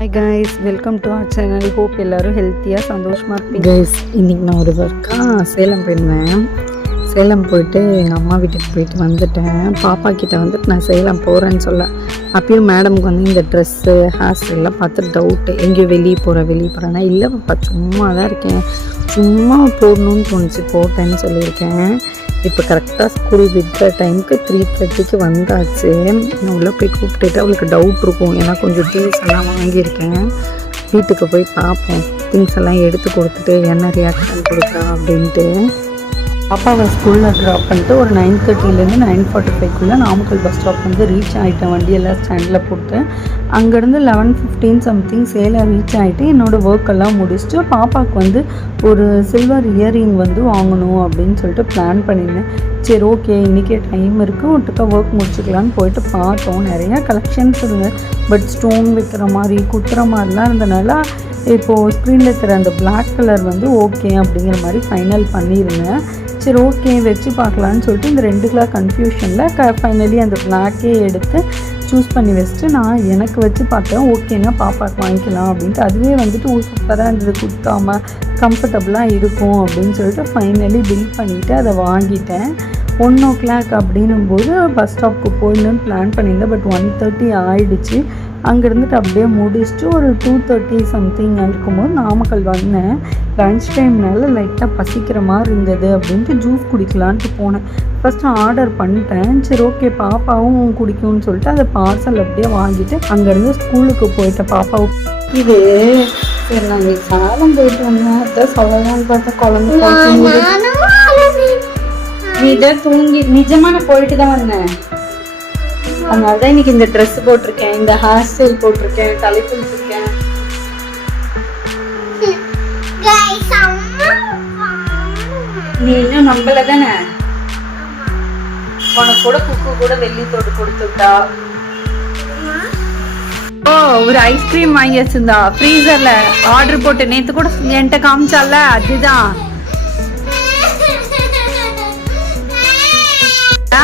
Hi guys, welcome to our channel. Hope எல்லாரும் ஹெல்த்தியாக சந்தோஷமாக இருப்பீங்க. கைஸ், இன்றைக்கி நான் ஒரு ஒர்க்காக சேலம் போயிருந்தேன். சேலம் போயிட்டு எங்கள் அம்மா வீட்டுக்கு போயிட்டு வந்துட்டேன். பாப்பா கிட்டே வந்துட்டு நான் சேலம் போகிறேன்னு சொல்ல, அப்பயும் மேடமுக்கு வந்து இந்த ட்ரெஸ்ஸு ஹேர் ஸ்டைல்லாம் பார்த்து டவுட்டு, எங்கேயும் வெளியே போகிறேன்னா இல்லை பாப்பா சும்மா தான் இருக்கேன், சும்மா போடணும்னு தோணுச்சு போட்டேன்னு சொல்லியிருக்கேன். இப்போ கரெக்டாக ஸ்கூல் விடுற டைமுக்கு 3:30 வந்தாச்சு. நான் உள்ளே போய் கூப்பிட்டுட்டு அவளுக்கு டவுட் இருக்கும், ஏன்னா கொஞ்சம் திங்ஸ் எல்லாம் வாங்கியிருக்கேன். வீட்டுக்கு போய் பார்ப்போம், திங்ஸ் எல்லாம் எடுத்து கொடுத்துட்டு என்ன ரியாக்ஷன் கொடுக்குறா அப்படின்ட்டு. பாப்பாவை ஸ்கூலில் ட்ராப் பண்ணிட்டு ஒரு 9:30 9:45 நாமக்கல் பஸ் ஸ்டாப் வந்து ரீச் ஆகிட்டேன். வண்டியெல்லாம் ஸ்டாண்டில் போட்டு அங்கேருந்து 11:15 சம்திங் சேலம் ரீச் ஆகிட்டு என்னோடய ஒர்க்கெல்லாம் முடிச்சுட்டு பாப்பாவுக்கு வந்து ஒரு சில்வர் இயரிங் வந்து வாங்கணும் அப்படின்னு சொல்லிட்டு பிளான் பண்ணியிருந்தேன். சரி ஓகே, இன்றைக்கே டைம் இருக்குது, ஒட்டுக்கா ஒர்க் முடிச்சுக்கலான்னு போயிட்டு பார்த்தோம். நிறையா கலெக்ஷன்ஸ் இருந்தது, பட் ஸ்டோன் வைக்கிற மாதிரி குத்துற மாதிரிலாம் இருந்தனால இப்போது ஸ்க்ரீனில் இருக்கிற அந்த பிளாக் கலர் வந்து ஓகே அப்படிங்கிற மாதிரி ஃபைனல் பண்ணியிருந்தேன். சரி ஓகே வச்சு பார்க்கலான்னு சொல்லிட்டு இந்த 2 கலர் கன்ஃபியூஷனில் ஃபைனலி அந்த பிளாக்கே எடுத்து சூஸ் பண்ணி வச்சுட்டு நான் எனக்கு வச்சு பார்த்தேன். ஓகேன்னா பாப்பாவுக்கு வாங்கிக்கலாம் அப்படின்ட்டு. அதுவே வந்துட்டு சூப்பராக இருந்தது, குத்தாமல் கம்ஃபர்டபுளாக இருக்கும் அப்படின்னு சொல்லிட்டு ஃபைனலி பில் பண்ணிவிட்டு அதை வாங்கிட்டேன். 1 o'clock அப்படின்னும்போது பஸ் ஸ்டாப்புக்கு போயிடணுன்னு பிளான் பண்ணியிருந்தேன். பட் 1:30 ஆகிடுச்சு. அங்கேருந்துட்டு அப்படியே முடிச்சுட்டு ஒரு 2:30 சம்திங் இருக்கும்போது நாமக்கல் வந்தேன். லன்ச் டைம்னால லைட்டாக பசிக்கிற மாதிரி இருந்தது அப்படின்ட்டு ஜூஸ் குடிக்கலான்ட்டு போனேன். ஃபஸ்ட்டு ஆர்டர் பண்ணிட்டேன். சரி ஓகே பாப்பாவும் குடிக்கும்னு சொல்லிட்டு அதை பார்சல் அப்படியே வாங்கிட்டு அங்கேருந்து ஸ்கூலுக்கு போயிட்டேன். பாப்பாவும் இது சரி நாங்கள் சேலம் போயிட்டு வந்தேன், அதான் சொல்லலாம்னு பார்த்தா குழந்தை நீ தான் தூங்கி நிஜமாக நான் போயிட்டு தான் வந்தேன். அதனால தான் இன்னைக்கு இந்த ட்ரெஸ் போட்டிருக்கேன், இந்த ஹேர் ஸ்டைல் போட்டிருக்கேன், தலை குளிச்சிருக்கேன். நீ இன்னும் நம்பல தானே? உனக்கு கூட குக்கு கூட வெள்ளி தோடு கொடுத்துட்டா. ஓ, ஒரு ஐஸ்கிரீம் வாங்கி வச்சிருந்தா ஃப்ரீசர்ல, ஆர்டர் போட்டு நேத்து கூட என்கிட்ட காமிச்சால, அதுதான்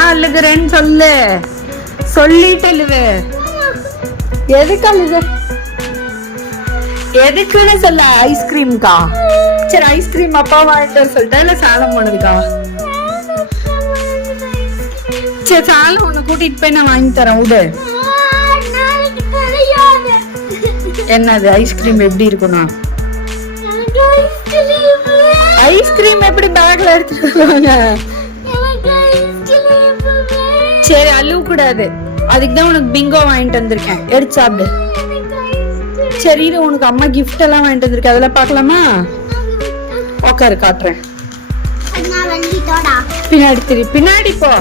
அழுகுறேன்னு சொல்லு, சொல்லிட்டு அழுவு. எதுக்கு அழுது? எதுக்குன்னு சொல்ல? ஐஸ்கிரீம்கா. சரி ஐஸ்கிரீம் அப்பா வாங்கிட்டு வர சொல்லிட்டா இல்ல சேலம் போனதுக்கா? சரி சேலம் உன்னை கூட்டிட்டு போய் நான் வாங்கி தரேன் விடு. என்னது ஐஸ்கிரீம் எப்படி இருக்கணும்? ஐஸ்கிரீம் எப்படி பேக்ல எடுத்துட்டு வருவாங்க? சரி அழுவ கூடாது, அதுக்குதான் உனக்கு பிங்கோ வாங்கிட்டு வந்திருக்கேன், எடுத்து சாப்பிடு. சரி உனக்கு அம்மா கிஃப்ட் எல்லாம் வாங்கிட்டு வந்திருக்கேன், அதெல்லாம் பார்க்கலாமா? உட்காரு காட்டுறேன். பின்னாடி பின்னாடி போ.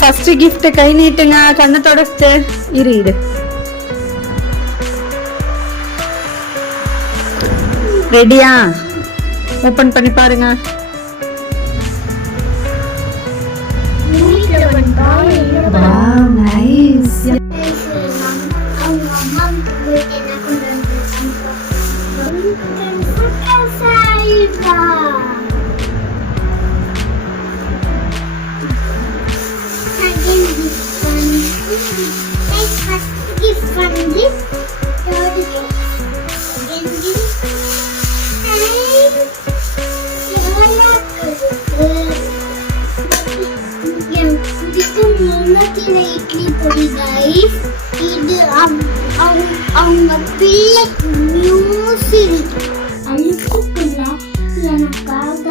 ஃபர்ஸ்ட் கிஃப்ட் கை நீட்டுங்க, கண்ணை தொடச்சிட்டு இரு. ரெடியா? ஓபன் பண்ணி பாருங்க. Wow, nice. இட்லி பொடி கைஸ், இது அவங்க பிள்ளைக்கு மியூசிக் அனுப்புக்குலாம் எனக்காக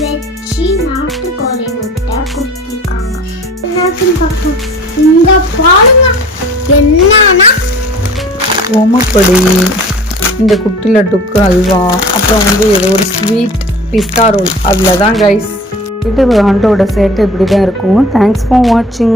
வச்சு நாட்டுக்கோழி முட்டை கொடுத்துருக்காங்க. இந்த பாருங்க என்னன்னா ஓமப்பொடி, இந்த குட்டி லட்டுக்கு அல்வா, அப்புறம் வந்து ஏதோ ஒரு ஸ்வீட் பிஸ்தா ரோல், அதில் தான் கைஸ். இது ஆண்டோட சேட்டு இப்படி தான் இருக்கும். தேங்க்ஸ் ஃபார் வாட்சிங்.